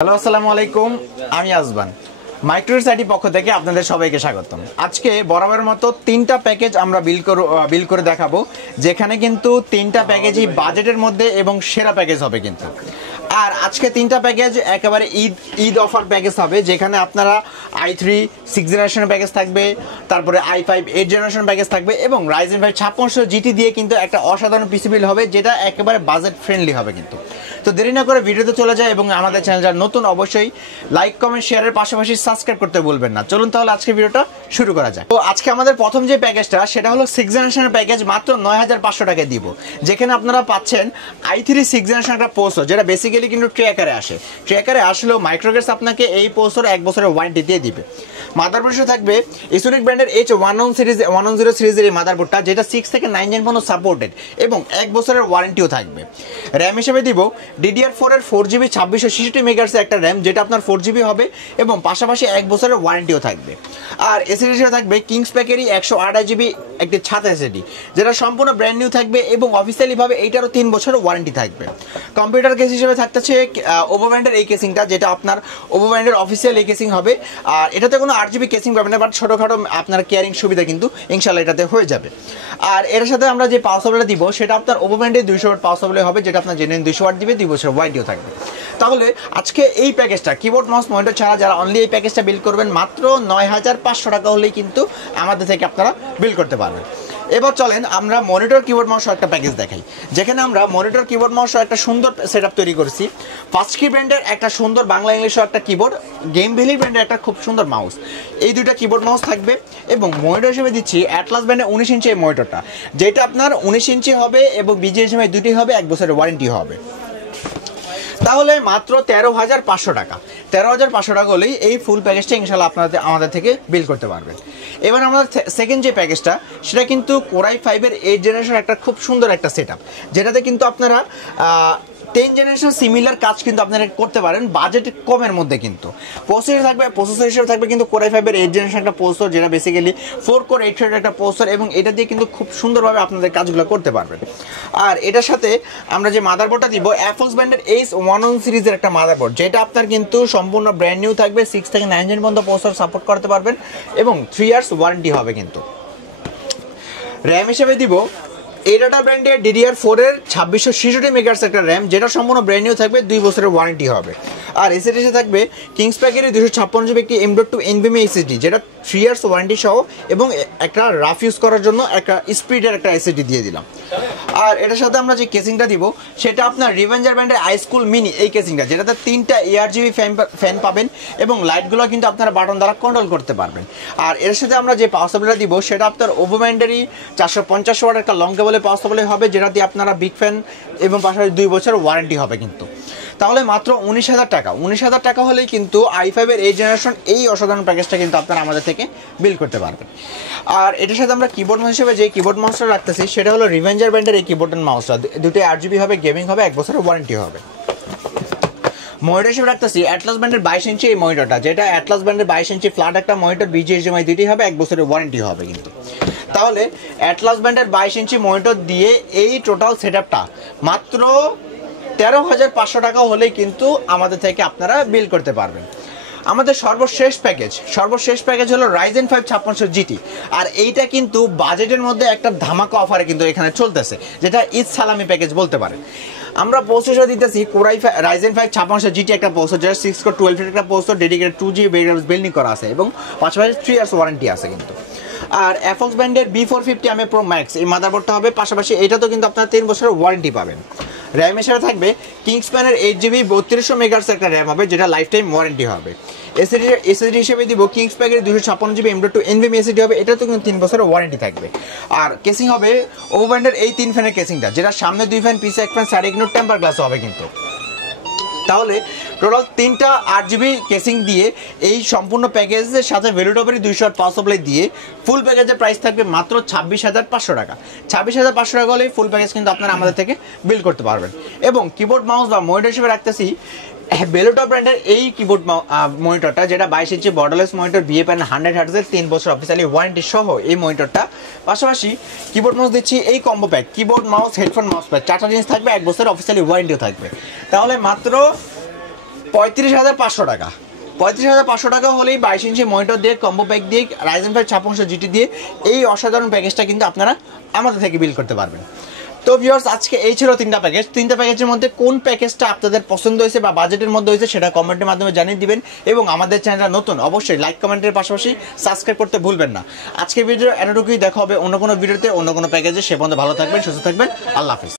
Hello আসসালামু আলাইকুম, আমি আজবান মাইক্রোসফট আইটি পক্ষ থেকে আপনাদের সবাইকে স্বাগতম। আজকে বরাবরের মতো তিনটা প্যাকেজ আমরা বিল করে দেখাবো, যেখানে কিন্তু তিনটা প্যাকেজই বাজেটের মধ্যে এবং সেরা প্যাকেজ হবে কিন্তু। আর আজকে তিনটা প্যাকেজ একেবারে ঈদ অফার প্যাকেজ হবে, যেখানে আপনারা i3 6 জেনারেশনের প্যাকেজ থাকবে, তারপরে i5 8 জেনারেশন প্যাকেজ থাকবে এবং Ryzen 5 5600 GT দিয়ে কিন্তু একটা অসাধারণ পিসি বিল হবে, যেটা একেবারে বাজেট ফ্রেন্ডলি হবে কিন্তু। তো দেরি না করে ভিডিওতে চলে যায় এবং আমাদের চ্যানেল যারা নতুন অবশ্যই লাইক কমেন্ট শেয়ারের পাশাপাশি সাবস্ক্রাইব করতে ভুলবেন না। চলুন তাহলে আজকে ভিডিওটা শুরু করা যাক। তো আজকে আমাদের প্রথম যে প্যাকেজটা সেটা হলো 6 জেনারেশনের প্যাকেজ, মাত্র 9500 টাকায় দিব, যেখানে আপনারা পাচ্ছেন i3 6 জেনারেশন একটা প্রসেসর, যেটা বেসিক্যালি কিন্তু ট্র্যাকারে আসে। ট্র্যাকারে আসলেও মাইক্রোগেটস আপনাকে এই প্রসেসর 1 বছরের ওয়ারেন্টি দিয়ে দিবে। মাদারবোর্ডে থাকবে ইসোনিক ব্র্যান্ডের H110 সিরিজের এই মাদারবোর্ডটা, যেটা 6 থেকে 9 জেন পর্যন্ত সাপোর্টেড এবং 1 বছরের ওয়ারেন্টিও থাকবে। র্যাম হিসেবে দিব DDR4 এর 4GB 2666 মেগাহার্টজের একটা র্যাম, যেটা আপনার 4GB হবে এবং পাশাপাশি 1 বছরের ওয়ারেন্টিও থাকবে। আর এসএসডি হিসেবে থাকবে কিংস প্যাকেরই 128GB একটি ছাতা এসএসডি, যেটা সম্পূর্ণ ব্র্যান্ড নিউ থাকবে এবং অফিসিয়ালিভাবে এইটারও 3 বছরের ওয়ারেন্টি থাকবে। কম্পিউটার কেস হিসেবে থাকতেছে ওভো ব্র্যান্ডের এই কেসিংটা, যেটা আপনার ওভো ব্র্যান্ডের অফিসিয়াল এই কেসিং হবে। আর এটাতে কোনো 8GB কেসিং পাবেন না, বাট ছোটোখাটো আপনার কেয়ারিং সুবিধা কিন্তু ইনশাল্লাহ এটাতে হয়ে যাবে। আর এর সাথে আমরা যে পাওয়ার সাপ্লাইটা দিব সেটা আপনার ওভো ব্র্যান্ডের 200 ওয়াট পাওয়ার সাপ্লাই হবে, যেটা আপনার জেনুইন 200 ওয়াট দিবে, 2 বছর ওয়ারেন্টিও থাকবে। তাহলে আজকে এই প্যাকেজটা কিবোর্ড মাউস মনিটর ছাড়া যারা অনলি এই প্যাকেজটা বিল করবেন মাত্র 9500 টাকা হলেই কিন্তু আমাদের থেকে আপনারা বিল করতে পারবেন। এবার চলেন আমরা মনিটর কিবোর্ড মাউস একটা প্যাকেজ দেখাই, যেখানে আমরা মনিটর কিবোর্ড মাউস একটা সুন্দর সেটআপ তৈরি করেছি। ফাস্টকি ব্র্যান্ডের একটা সুন্দর বাংলা ইংলিশও একটা কিবোর্ড, গেম ভ্যালি ব্র্যান্ডের একটা খুব সুন্দর মাউস, এই দুইটা কিবোর্ড মাউস থাকবে। এবং মনিটর হিসেবে দিচ্ছি অ্যাটলাস ব্র্যান্ডের 19 ইঞ্চি এই মনিটরটা, যেটা আপনার 19 ইঞ্চি হবে এবং BGSMI দুটি হবে, 1 বছরের ওয়ারেন্টি হবে। তাহলে মাত্র 13,500 টাকা, 13,500 টাকা হলেই এই ফুল প্যাকেজটা ইনশাল্লাহ আপনাদের আমাদের থেকে বিল করতে পারবেন। এবার আমাদের সেকেন্ড যে প্যাকেজটা সেটা কিন্তু Core i5 এর 8 জেনারেশন একটা খুব সুন্দর একটা সেটআপ, যেটাতে কিন্তু আপনারা 10 জেনারেশন সিমিলার কাজ কিন্তু আপনারা করতে পারেন বাজেট কমের মধ্যে। কিন্তু প্রসেসর হিসেবে থাকবে কিন্তু Core i5 এর 8 জেনারেশন একটা প্রসেসর, যেটা বেসিক্যালি 4 কোর 8 থ্রেডের একটা প্রসেসর, এবং এটা দিয়ে কিন্তু খুব সুন্দরভাবে আপনাদের কাজগুলো করতে পারবেন। আর এটার সাথে আমরা যে মাদারবোর্ডটা দিব অ্যাপলস ব্র্যান্ডের H110 সিরিজের একটা মাদারবোর্ড, যেটা আপনার কিন্তু সম্পূর্ণ ব্র্যান্ড নিউ থাকবে, 6 থেকে 9 জেন পর্যন্ত প্রসেসর সাপোর্ট করতে পারবেন এবং 3 ইয়ার্স ওয়ারেন্টি হবে কিন্তু। র্যাম হিসেবে দিব এডাটা ব্র্যান্ডের DDR4 এর 2666 মেগাহার্টজ একটা র্যাম, যেটা সম্পূর্ণ ব্র্যান্ড নিউ থাকবে, 2 বছরের ওয়ারেন্টি হবে। আর এসএসডি থাকবে কিংস প্যাকেটের 256GB একটি M.2 NVMe SSD, যেটা 3 ইয়ার্স ওয়ারেন্টি সহ এবং একটা রাফ ইউজ করার জন্য একটা স্পিডের একটা SSD দিয়ে দিলাম। আর এটার সাথে আমরা যে কেসিংটা দিব সেটা আপনার রিভেঞ্জার ব্র্যান্ডের iSchool Mini এই কেসিংটা, যেটাতে 3টা ARGB ফ্যান পাবেন এবং লাইটগুলো কিন্তু আপনারা বাটন দ্বারা কন্ট্রোল করতে পারবেন। আর এর সাথে আমরা যে পাওয়ার সাপ্লাইটা দিব সেটা আপনার ওভো ব্র্যান্ডেরই 450 ওয়াট একটা লং কেবলের পাওয়ার সাপ্লাই হবে, যেটা দিয়ে আপনারা বিগ ফ্যান এবং পাশাপাশি 2 বছর ওয়ারেন্টি হবে কিন্তু। তাহলে মাত্র 19,000 টাকা হলেই কিন্তু i5 এর 8 জেনারেশন এই অসাধারণ প্যাকেজটা কিন্তু আপনারা আমাদের থেকে বিল করতে পারবেন। আর এটার সাথে আমরা কিবোর্ড মাউস হিসেবে যে কিবোর্ড মাউসটা রাখতেছি সেটা হলো রিভেঞ্জার ব্র্যান্ডের এই কিবোর্ড এন্ড মাউসটা, দুটোই 8GB হবে, গেমিং হবে, 1 বছরের ওয়ারেন্টি হবে। মনিটর হিসেবে রাখতেছি অ্যাটলাস ব্র্যান্ডের 22 ইঞ্চি এই মনিটরটা, যেটা অ্যাটলাস ব্র্যান্ডের 22 ইঞ্চি ফ্ল্যাট একটা মনিটর, BGSMI দুটি হবে, 1 বছরের ওয়ারেন্টি হবে কিন্তু। তাহলে অ্যাটলাস ব্র্যান্ডের 22 ইঞ্চি মনিটর দিয়ে এই টোটাল সেটআপটা মাত্র 13,500 টাকা হলেই কিন্তু আমাদের থেকে আপনারা বিল করতে পারবেন। আমাদের সর্বশেষ প্যাকেজ হলো Ryzen 5 5600 GT, আর এইটা কিন্তু বাজেটের মধ্যে একটা ধামাকা অফারে কিন্তু এখানে চলতেছে, যেটা ঈদ সালামি প্যাকেজ বলতে পারেন। আমরা প্রসেসর দিতেছি Ryzen 5 5600 GT একটা প্রসেসর, যেটা 6 কোর 12 থ্রেড একটা প্রসেসর, ডেডিকেটেড 2GB বিল্ডিং করা আছে এবং পাশাপাশি 3 ইয়ার্স ওয়ারেন্টি আছে কিন্তু। আর অ্যাপলস ব্র্যান্ডের B450 Pro Max এই মাদারবোর্ডটা হবে, পাশাপাশি এটাতেও কিন্তু আপনারা 3 বছরের ওয়ারেন্টি পাবেন। র্যাম হিসেবে থাকবে কিংসপ্যানের 8GB 3200 মেগাহার্টজ একটা র্যাম হবে, যেটা লাইফ টাইম ওয়ারেন্টি হবে। এসএসডি হিসেবে দিব Kings প্যাকের 256GB M.2 NVMe SSD হবে, এটাতে কিন্তু 3 বছরের ওয়ারেন্টি থাকবে। আর কেসিং হবে ওভো ব্র্যান্ডের এই 3 ফ্যানের কেসিংটা, যেটা সামনে 2 ফ্যান, পিছে 1 ফ্যান, সাইডে কিন্তু টেম্পার গ্লাস হবে কিন্তু। তাহলে টোটাল 3টা 8GB কেসিং দিয়ে এই সম্পূর্ণ প্যাকেজের সাথে ভ্যালুটপেরই 200 ওয়াট পাওয়ার সাপ্লাই দিয়ে ফুল প্যাকেজের প্রাইস থাকবে মাত্র 26,500 টাকা। 26,500 টাকা হলেই ফুল প্যাকেজ কিন্তু আপনারা আমাদের থেকে বিল করতে পারবেন। এবং কিবোর্ড মাউস বা মনিটর হিসেবে রাখতেছি বেলোটপ ব্র্যান্ডের এই কিবোর্ড মনিটরটা, যেটা 22 ইঞ্চি বর্ডারলেস মনিটর, BF 100 হার্টজের 3 বছর অফিসিয়ালি ওয়ারেন্টি সহ এই মনিটরটা। পাশাপাশি কিবোর্ড মাউস দিচ্ছি এই combo pack, keyboard mouse headphone mouse pack, 4টা জিনিস থাকবে, 1 বছর অফিসিয়ালি ওয়ারেন্টিও থাকবে। তাহলে মাত্র 35,500 টাকা। 35,500 টাকা হলেই 22 ইঞ্চি মনিটর দিয়ে কম্বো প্যাক দিয়ে Ryzen 5 5600 জিটি দিয়ে এই অসাধারণ প্যাকেজটা কিন্তু আপনারা আমাদের থেকে বিল করতে পারবেন। তো ভিউয়ার্স, আজকে এই ছিল তিনটা প্যাকেজের মধ্যে কোন প্যাকেজটা আপনাদের পছন্দ হয়েছে বা বাজেটের মধ্যে হয়েছে সেটা কমেন্টের মাধ্যমে জানিয়ে দিবেন এবং আমাদের চ্যানেলটা নতুন অবশ্যই লাইক কমেন্টের পাশাপাশি সাবস্ক্রাইব করতে ভুলবেন না। আজকের ভিডিও এতটুকুই, দেখা হবে অন্য কোনো ভিডিওতে অন্য কোনো প্যাকেজে। সে পর্যন্ত ভালো থাকবেন, সুস্থ থাকবেন, আল্লাহ হাফেজ।